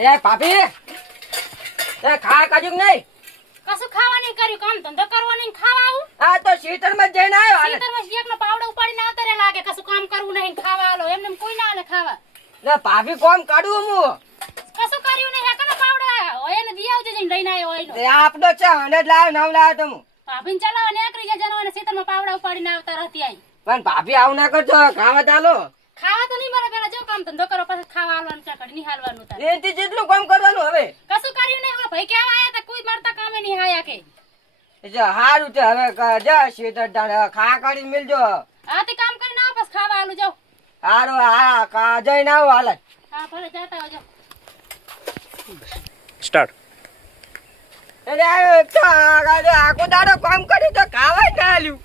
એ ભાભી એ ખા કાજુ નહીં કશું ખાવા નહીં કર્યું, કામ ધંધો કરવો નહીં, ખાવા આવું. આ તો શીતળમાં જઈને આવ્યો હાલે. ખેતરમાં શેકનો પાવડો ઉપાડીને આવતા રે લાગે, કશું કામ કરવું નહીં, ખાવા આલો. એમને એમ કોઈ ના આલે ખાવા. લે ભાભી કોમ કાઢું હું કશું કર્યું નહીં, હેકનો પાવડો હોય ને દી આવજે જઈને લઈને આવ્યો હોય. એ આપડો છે અને લાવ નવ લાવ તો હું ભાભીને ચલાવો ને એકરી જનો ને ખેતરમાં પાવડા ઉપાડીને આવતા રહેતી આઈ. પણ ભાભી આવું ના કરજો ખાવા ચાલો ખાવા તો નહીં મળે, પેલા જો કામ ધંધો કરો પછી ખાવા આલવાનું ચાકડી નહીં હાલવાનું તાર. એથી જેટલું કામ કરવાનું હવે કશું કર્યું નહીં, હવે ભાઈ કેવા આયા તા કોઈ મળતા કામે નહીં આયા કે. હારું છે હવે જા શીતળ ખા કાઢી મિલજો. આથી કામ કરીને આવો પછી ખાવા આલું જાઓ. હારું હા જઈને આવો હાલ હા ભલે જાતા આવજો. સ્ટાર્ટ. એટલે આખો દાડો કામ કર્યું તો ખાવા જ ના આલ્યું.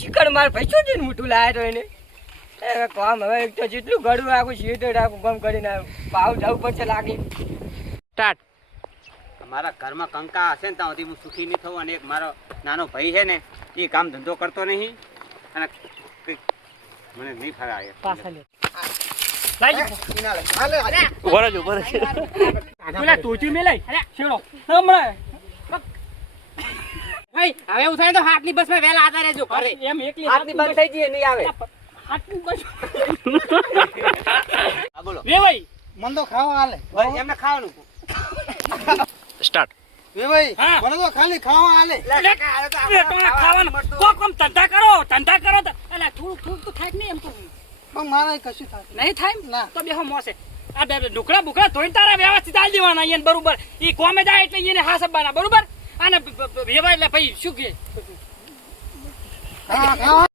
શીકડ માર પૈસો જઈને મોટું લાયા તો એને કામ હવે એક તો જેટલું ઘડું આખું શીતળ આખું કામ કરીને ભાવ જવું પડશે લાગી. સ્ટાર્ટ. મારા ઘરમાં કંકા હશે ને ત્યાં સુધી હું સુખી નહીં થવું. અને એક મારો નાનો ભાઈ છે ને એ કામ ધંધો કરતો નહીં અને કંઈક મને નહીં ફરાય. હવે એવું થાય તો હાથની બસમાં વહેલા આતા રહેજો ઘરે. એમ એકલી હાથની બસ થઈ જઈએ નહીં આવે. હાથની બસ હા બોલો. વે ભાઈ મન તો ખાવા હાલે ભાઈ એમને ખાવાનું સ્ટાર્ટ. વે ભાઈ હા. મને તો ખાલી ખાવા હાલે ખાવાનું કોમ ધંધા કરો તો એટલે થોડું તો થાય નહીં એમ તો પણ મારે કશું થાય નહીં થાય ના. તો બેહો મોસે આ બે ઢોકળા બુકડા ધોઈને તારા વ્યવસ્થિત આલી દેવાના એને બરોબર. ઈ કોમે જાય એટલે એને હાસબવાના બરોબર. અને વેવાય એટલે ભાઈ શું કે ખાવા